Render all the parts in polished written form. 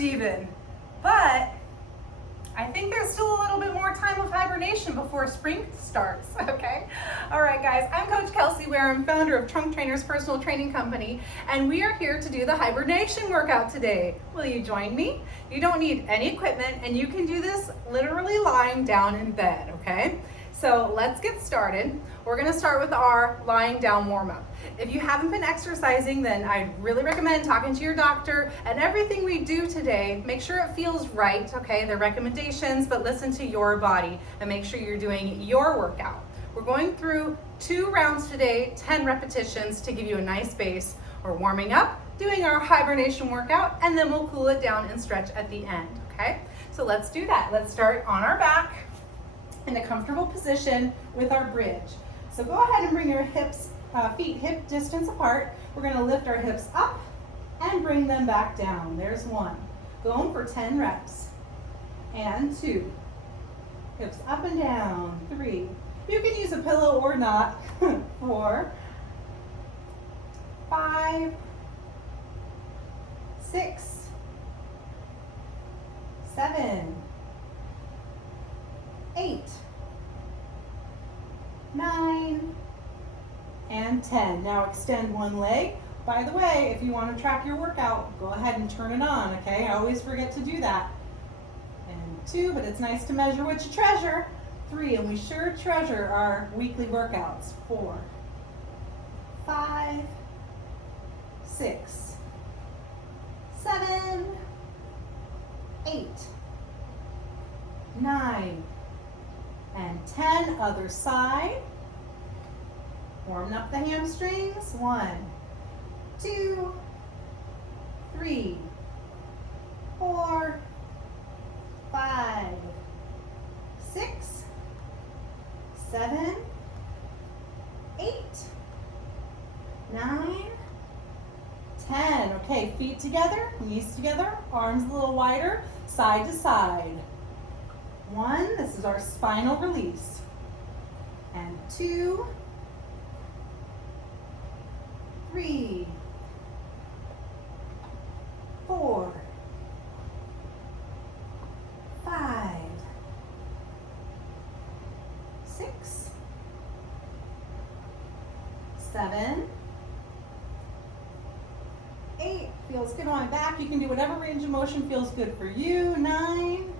even. But I think there's still a little bit more time of hibernation before spring starts, okay? All right, guys, I'm Coach Kelsey Ware. I'm founder of Trunk Trainers Personal Training Company, and we are here to do the hibernation workout today. Will you join me? You don't need any equipment, and you can do this literally lying down in bed, okay? So let's get started. We're gonna start with our lying down warm-up. If you haven't been exercising, then I really recommend talking to your doctor, and everything we do today, make sure it feels right, okay? They're recommendations, but listen to your body and make sure you're doing your workout. We're going through 2 rounds today, 10 repetitions to give you a nice base. We're warming up, doing our hibernation workout, and then we'll cool it down and stretch at the end, okay? So let's do that. Let's start on our back in a comfortable position with our bridge. So go ahead and bring your feet hip distance apart. We're going to lift our hips up and bring them back down. There's 1. Going for 10 reps. And 2. Hips up and down. 3. You can use a pillow or not. 4. 5. 6. 7. 8, 9, and 10. Now extend one leg. By the way, if you want to track your workout, go ahead and turn it on, okay? I always forget to do that. And 2, but it's nice to measure what you treasure. 3, and we sure treasure our weekly workouts. 4, 5, 6, 7, 8, 9, and 10. Other side. Warming up the hamstrings. 1, 2, 3, 4, 5, 6, 7, 8, 9, 10. Okay, feet together, knees together, arms a little wider, side to side. 1, this is our spinal release. And 2, 3, 4, 5, 6, 7, 8. Feels good on my back. You can do whatever range of motion feels good for you. 9,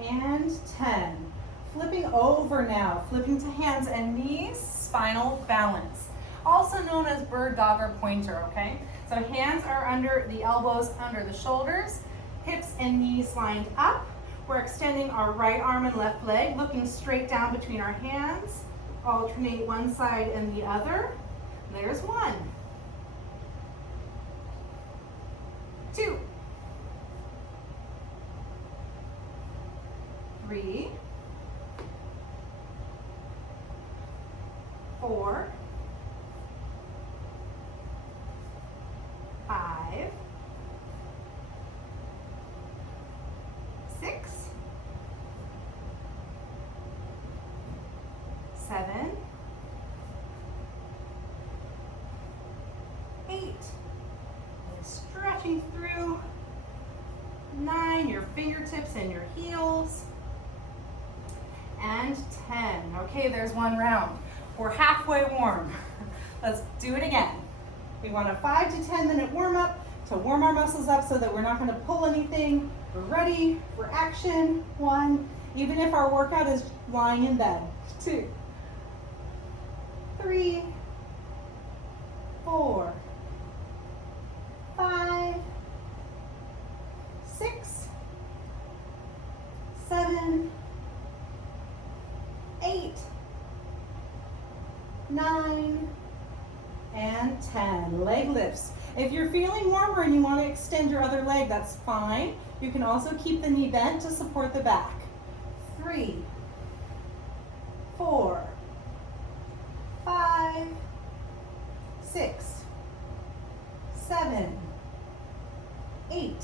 and 10. Flipping over now, flipping to hands and knees, spinal balance. Also known as bird, dog, or pointer, okay? So hands are under the elbows, under the shoulders, hips and knees lined up. We're extending our right arm and left leg, looking straight down between our hands. Alternate one side and the other. There's 1. 2. 3, 4, 5, 6, 7, 8. And stretching through. 9, your fingertips and your heels. And 10. Okay, there's 1 round. We're halfway warm. Let's do it again. We want a 5 to 10 minute warm up to warm our muscles up so that we're not going to pull anything. We're ready for action. 1, even if our workout is lying in bed. 2, 3, 4, 5, 6, 7, 8, 9, and 10. Leg lifts. If you're feeling warmer and you want to extend your other leg, that's fine. You can also keep the knee bent to support the back. 3, 4, 5, 6, 7, 8,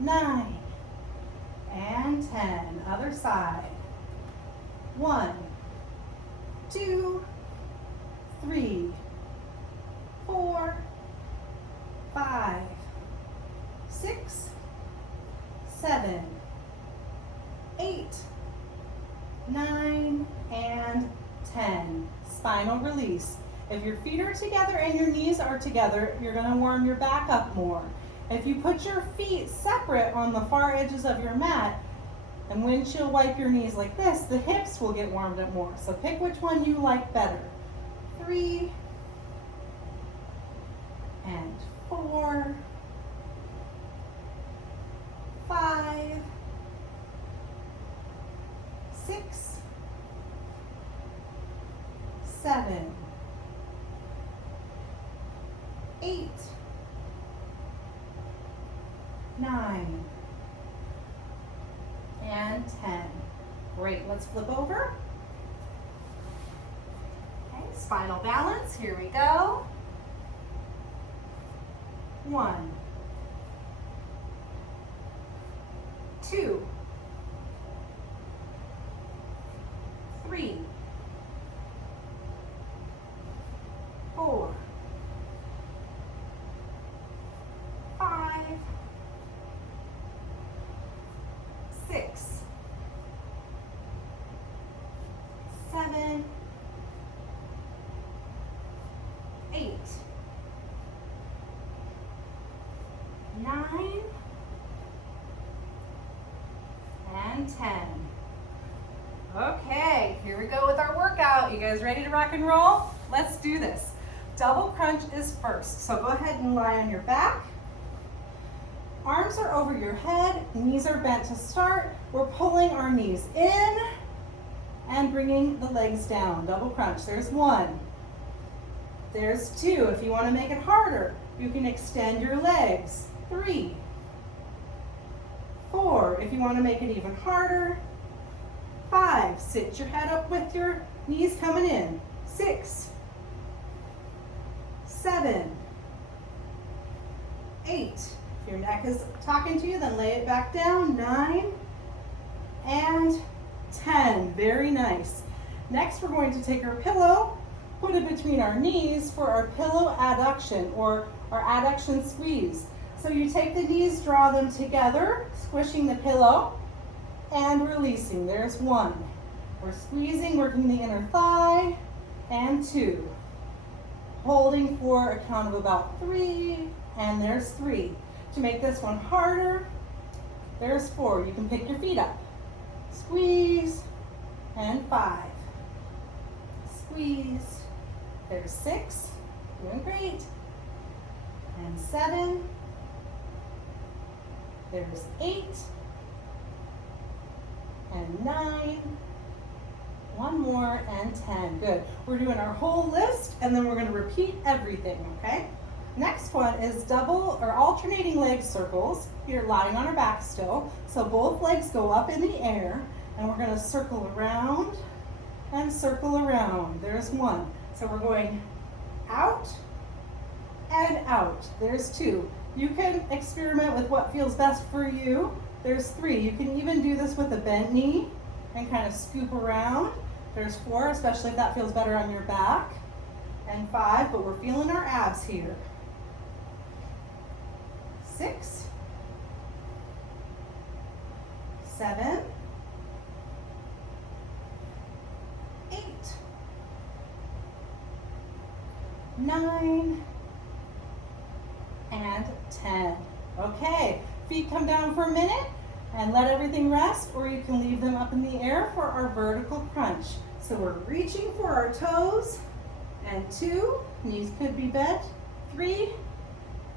9, and 10. Other side. 1, 2, 3, 4, 5, 6, 7, 8, 9, and 10. Spinal release. If your feet are together and your knees are together, you're going to warm your back up more. If you put your feet separate on the far edges of your mat and windshield wipe your knees like this, the hips will get warmed up more. So pick which one you like better. 3 and 4, 5, 6, 7, 8, 9, and 10. Great, let's flip over. Okay, spinal balance, here we go. 1, 2, 3, 4, 5, 6, 7, 8, 9, and 10. Okay, here we go with our workout. You guys ready to rock and roll? Let's do this. Double crunch is first. So go ahead and lie on your back. Arms are over your head, knees are bent to start. We're pulling our knees in and bringing the legs down. Double crunch. There's 1. There's 2. If you want to make it harder, you can extend your legs. 3, 4. If you want to make it even harder, 5. Sit your head up with your knees coming in. 6, 7, 8. If your neck is talking to you, then lay it back down. 9 and 10. Very nice. Next, we're going to take our pillow, put it between our knees for our pillow adduction or our adduction squeeze. So you take the knees, draw them together, squishing the pillow and releasing. There's 1. We're squeezing, working the inner thigh, and 2. Holding for a count of about 3, and there's 3. To make this one harder, there's 4. You can pick your feet up. Squeeze, and 5. Squeeze. There's 6. Doing great. And 7. There's 8. And 9. 1 more, and 10. Good. We're doing our whole list, and then we're going to repeat everything, okay? Next one is double or alternating leg circles. You're lying on our back still. So both legs go up in the air, and we're going to circle around and circle around. There's 1. So we're going out and out. There's 2. You can experiment with what feels best for you. There's 3. You can even do this with a bent knee and kind of scoop around. There's 4, especially if that feels better on your back. And 5, but we're feeling our abs here. 6, 7, 8, 9, and 10. Okay, feet come down for a minute and let everything rest, or you can leave them up in the air for our vertical crunch. So we're reaching for our toes, and 2, knees could be bent, 3,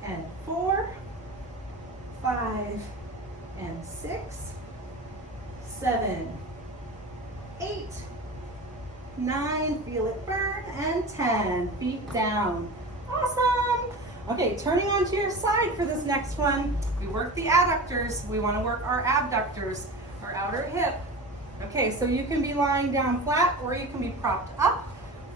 and 4, 5, and 6, 7, 8, 9, feel it burn, and 10, feet down. Awesome. Okay, turning onto your side for this next one. We work the adductors. We want to work our abductors, our outer hip. Okay, so you can be lying down flat or you can be propped up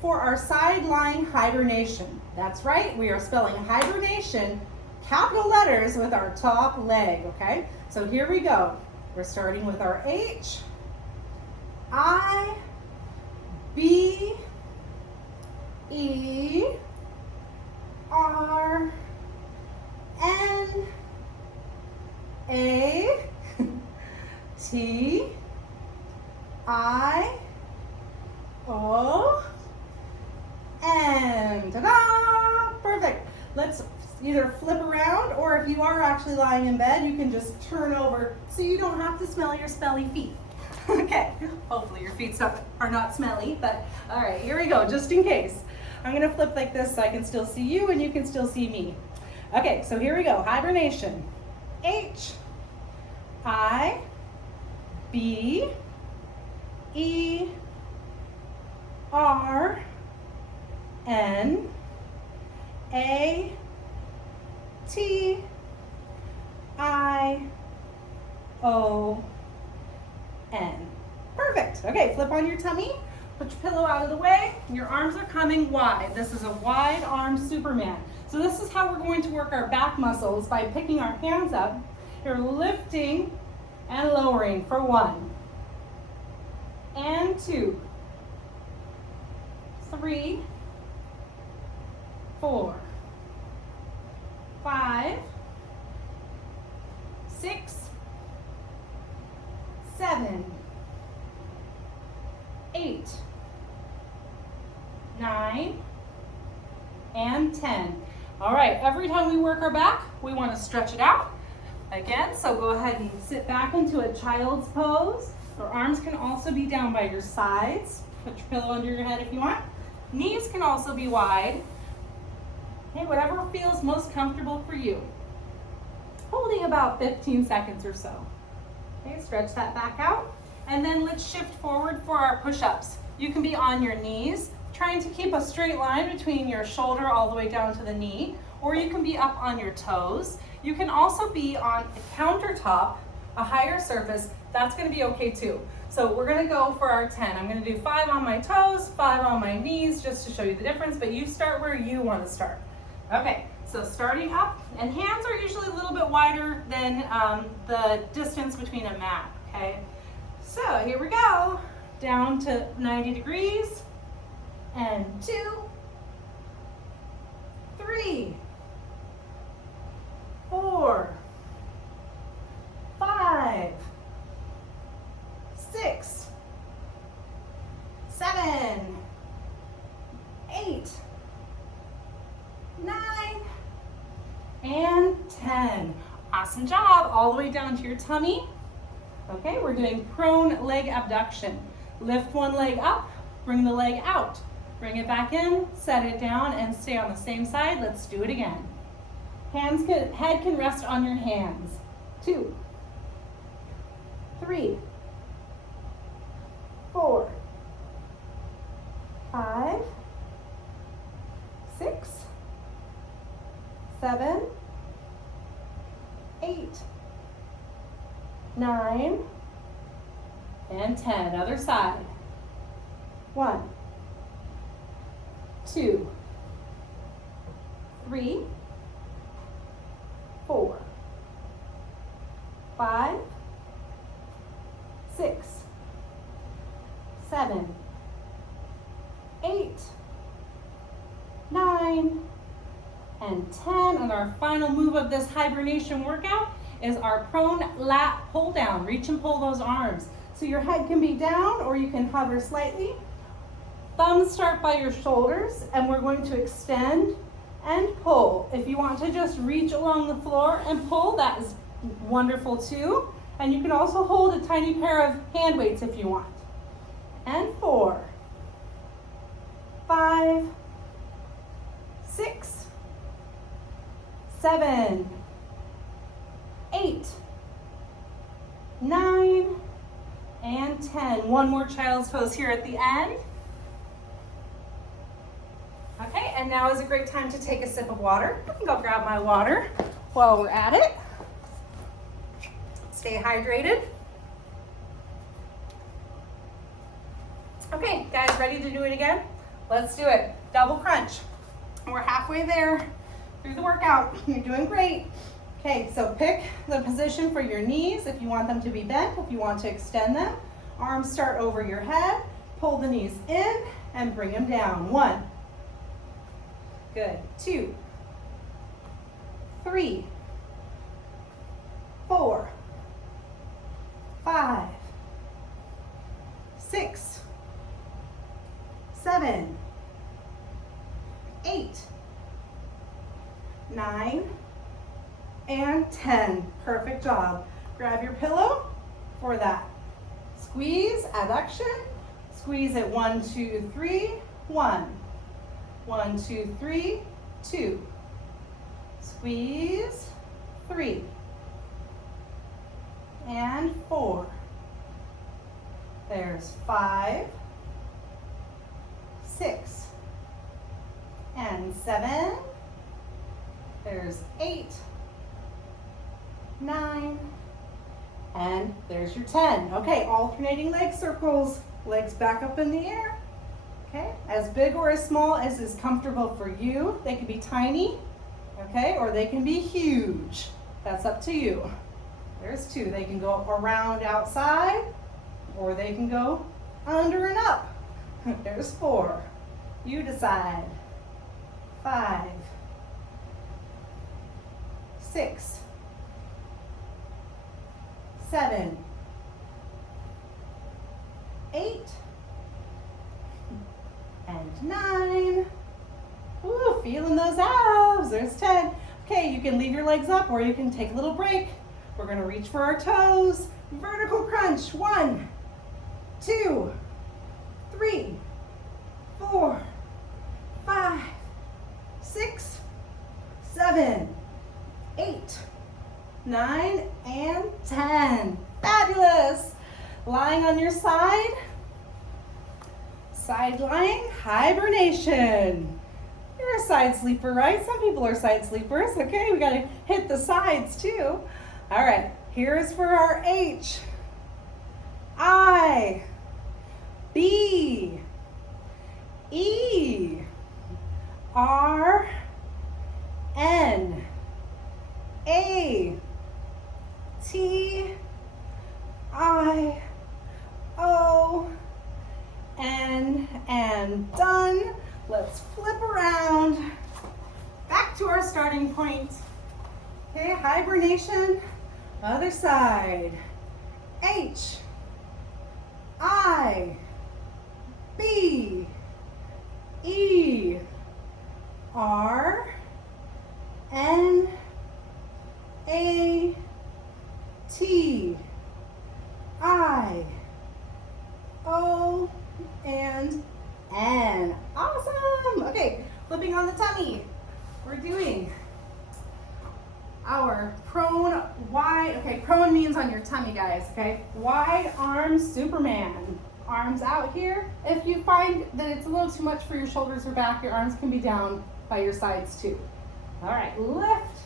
for our side lying hibernation. That's right, we are spelling hibernation, capital letters with our top leg, okay? So here we go. We're starting with our H, I, B, E, R, N, and ta-da! Perfect. Let's either flip around, or if you are actually lying in bed, you can just turn over so you don't have to smell your smelly feet. Okay, hopefully your feet are not smelly, but all right, here we go, just in case. I'm gonna flip like this so I can still see you and you can still see me. Okay, so here we go, hibernation. H, I, B, E, R, N, A, T, I, O, N. Perfect. Okay, flip on your tummy, put your pillow out of the way. Your arms are coming wide. This is a wide arm Superman. So this is how we're going to work our back muscles, by picking our hands up. You're lifting and lowering for 1 and 2, 3, 4, 5, 6, 7, 8, 9, and 10. All right, every time we work our back, we want to stretch it out. Again, so go ahead and sit back into a child's pose. Your arms can also be down by your sides. Put your pillow under your head if you want. Knees can also be wide. Okay, whatever feels most comfortable for you. Holding about 15 seconds or so. Okay, stretch that back out. And then let's shift forward for our push-ups. You can be on your knees, trying to keep a straight line between your shoulder all the way down to the knee, or you can be up on your toes. You can also be on a countertop, a higher surface. That's gonna be okay too. So we're gonna go for our 10. I'm gonna do 5 on my toes, 5 on my knees, just to show you the difference, but you start where you wanna start. Okay, so starting up, and hands are usually a little bit wider than the distance between a mat, okay? So here we go, down to 90 degrees, and 2, 3, 4, 5, 6, 7, 8, 9, and 10. Awesome job, all the way down to your tummy. Okay, we're doing prone leg abduction. Lift one leg up, bring the leg out. Bring it back in, set it down, and stay on the same side. Let's do it again. Head can rest on your hands. 2, 3, 4, 5, 6, 7, 8, 9, and 10. Other side. 1, 2, 3, 4, 5, 6, 7, 8, 9, and 10. And our final move of this hibernation workout is our prone lat pull down. Reach and pull those arms. So your head can be down, or you can hover slightly. Thumbs start by your shoulders, and we're going to extend and pull. If you want to just reach along the floor and pull, that is wonderful too. And you can also hold a tiny pair of hand weights if you want. And 4, 5, 6, 7, 8, 9, and 10. One more child's pose here at the end. Okay, and now is a great time to take a sip of water. I think I'll grab my water while we're at it. Stay hydrated. Okay, guys, ready to do it again? Let's do it. Double crunch. We're halfway there through the workout. You're doing great. Okay, so pick the position for your knees if you want them to be bent, if you want to extend them. Arms start over your head. Pull the knees in and bring them down. 1. Good. 2, 3, 4, 5, 6, 7, 8, 9, and 10. Perfect job. Grab your pillow for that. Squeeze, adduction. Squeeze it 1, 2, 3, 1. 1, 2, 3, 2. Squeeze, 3. And 4. There's 5, 6, and 7. There's 8, 9, and there's your 10. Okay, alternating leg circles. Legs back up in the air. Okay, as big or as small as is comfortable for you. They can be tiny, okay, or they can be huge. That's up to you. There's 2. They can go around outside, or they can go under and up. There's 4. You decide. 5, 6, 7, 8, and 9. Ooh, feeling those abs. There's 10. Okay, you can leave your legs up or you can take a little break. We're gonna reach for our toes. Vertical crunch. 1, 2, 3, 4, 5, 6, 7, 8, 9, and 10. Fabulous. Lying on your side. Side lying, hibernation. You're a side sleeper, right? Some people are side sleepers. Okay, we gotta hit the sides too. All right, here's for our H. I, B, E, R, N, A, T, I, O, N, and done. Let's flip around back to our starting point. Okay, hibernation, other side. H, I, B, E, R, N, A, T, I, O, and N. Awesome. Okay, flipping on the tummy. We're doing our prone wide. Okay, prone means on your tummy, guys. Okay, wide arm Superman. Arms out here. If you find that it's a little too much for your shoulders or back, your arms can be down by your sides too. All right, lift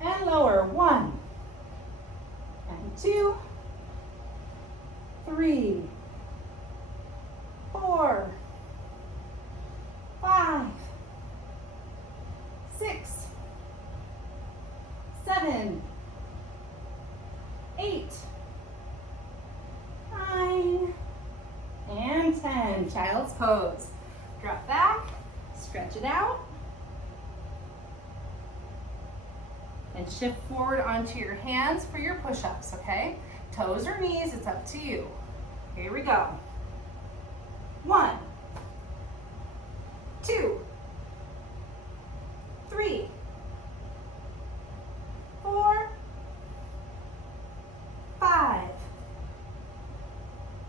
and lower. 1 and 2, 3, 4, 5, 6, 7, 8, 9, and 10. Child's pose. Drop back, stretch it out, and shift forward onto your hands for your push-ups, okay? Toes or knees, it's up to you. Here we go. 1, 2, 3, 4, 5,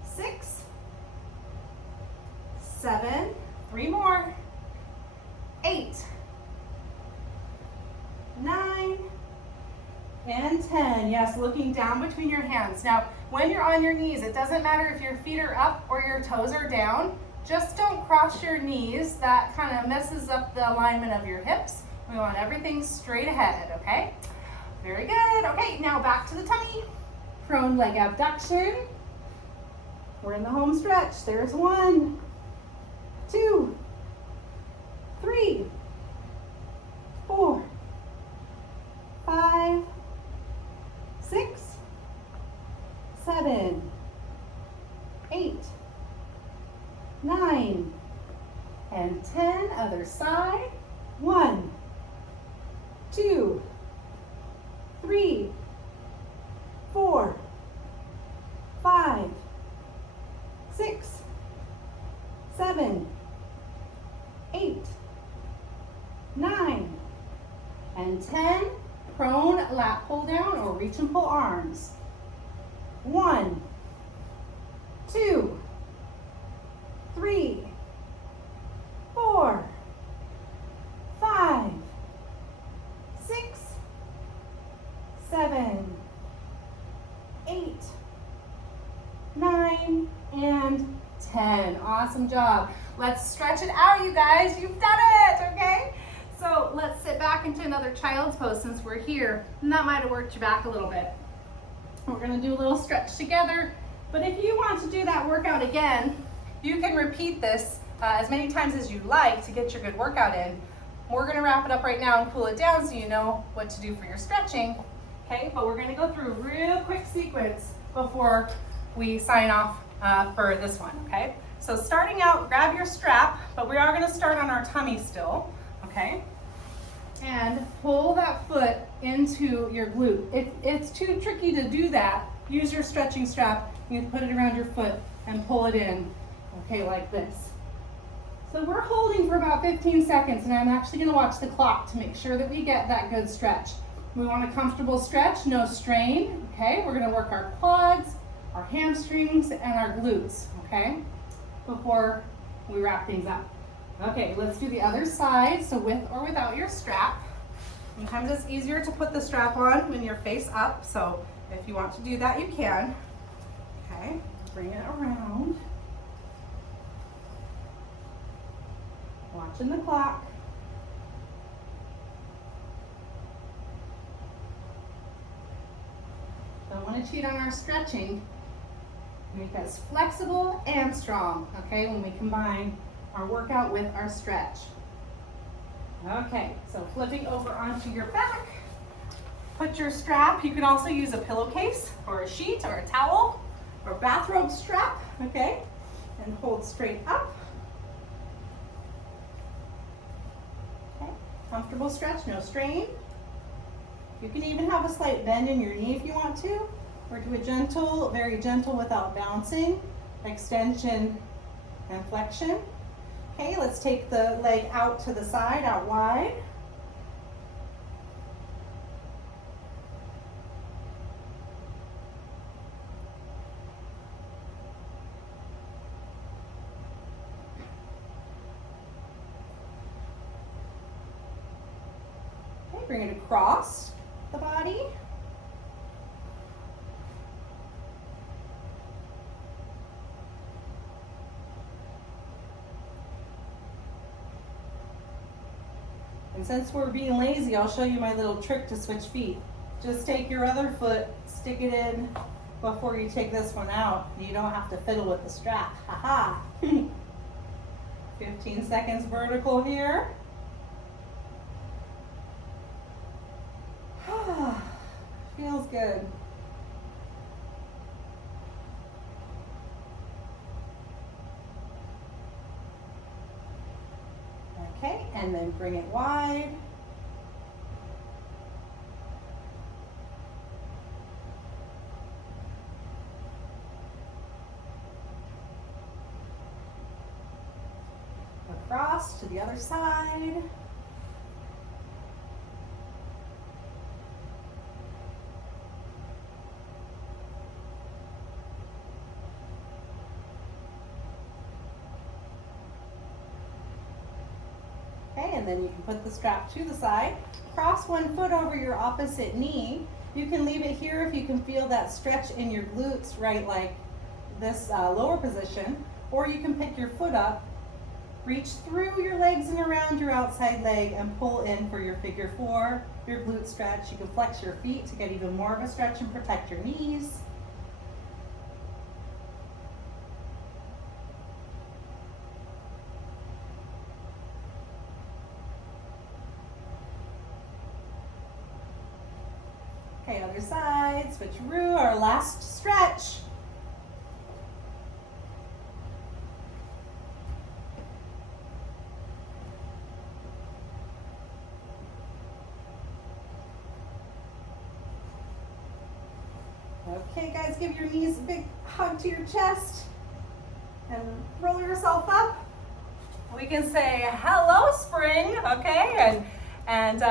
6, 7, 3 more, 8, 9, and 10. Yes, looking down between your hands. Now, when you're on your knees, it doesn't matter if your feet are up or your toes are down. Just don't cross your knees. That kind of messes up the alignment of your hips. We want everything straight ahead, okay? Very good. Okay, now back to the tummy. Prone leg abduction. We're in the home stretch. There's 1, 2, 3, 4, 5, 6, 7, 8, 9, and 10. Other side. 1, 2, 3, 7, 8, 9, and 10. Prone lat pull down or reach and pull arms. 1, 2, 3, 4, 5, 6, 7, 8, 9, and 10. Awesome job. Let's stretch it out, you guys. You've done it, okay? So let's sit back into another child's pose since we're here. And that might have worked you back a little bit. We're gonna do a little stretch together. But if you want to do that workout again, you can repeat this as many times as you like to get your good workout in. We're gonna wrap it up right now and cool it down so you know what to do for your stretching. Okay, but we're gonna go through a real quick sequence before we sign off for this one, okay? So starting out, grab your strap, but we are gonna start on our tummy still, okay? And pull that foot into your glute. If it's too tricky to do that, use your stretching strap. You can put it around your foot and pull it in, okay, like this. So we're holding for about 15 seconds, and I'm actually gonna watch the clock to make sure that we get that good stretch. We want a comfortable stretch, no strain, okay? We're gonna work our quads, our hamstrings, and our glutes, okay? Before we wrap things up. Okay, let's do the other side. So with or without your strap. Sometimes it's easier to put the strap on when you're face up. So if you want to do that, you can. Okay, bring it around. Watching the clock. Don't want to cheat on our stretching. Make us flexible and strong, okay, when we combine our workout with our stretch. Okay, so flipping over onto your back, put your strap. You can also use a pillowcase or a sheet or a towel or bathrobe strap, okay, and hold straight up. Okay, comfortable stretch, no strain. You can even have a slight bend in your knee if you want to, or do a gentle, very gentle without bouncing, extension and flexion. Okay, let's take the leg out to the side, out wide. Okay, bring it across the body. And since we're being lazy, I'll show you my little trick to switch feet. Just take your other foot, stick it in before you take this one out. You don't have to fiddle with the strap. Haha. 15 seconds vertical here. Feels good. Okay, and then bring it wide. Across to the other side. Okay, and then you can put the strap to the side. Cross one foot over your opposite knee. You can leave it here if you can feel that stretch in your glutes, right, like this lower position. Or you can pick your foot up, reach through your legs and around your outside leg and pull in for your figure four, your glute stretch. You can flex your feet to get even more of a stretch and protect your knees. Okay, other side, switcheroo, our last stretch. Okay guys, give your knees a big hug to your chest and roll yourself up. we can say hello spring, okay? And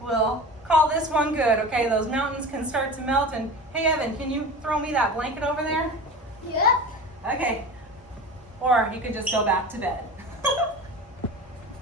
we'll call this one good, okay? Those mountains can start to melt. And hey Evan, can you throw me that blanket over there? Yep. Okay. Or you can just go back to bed.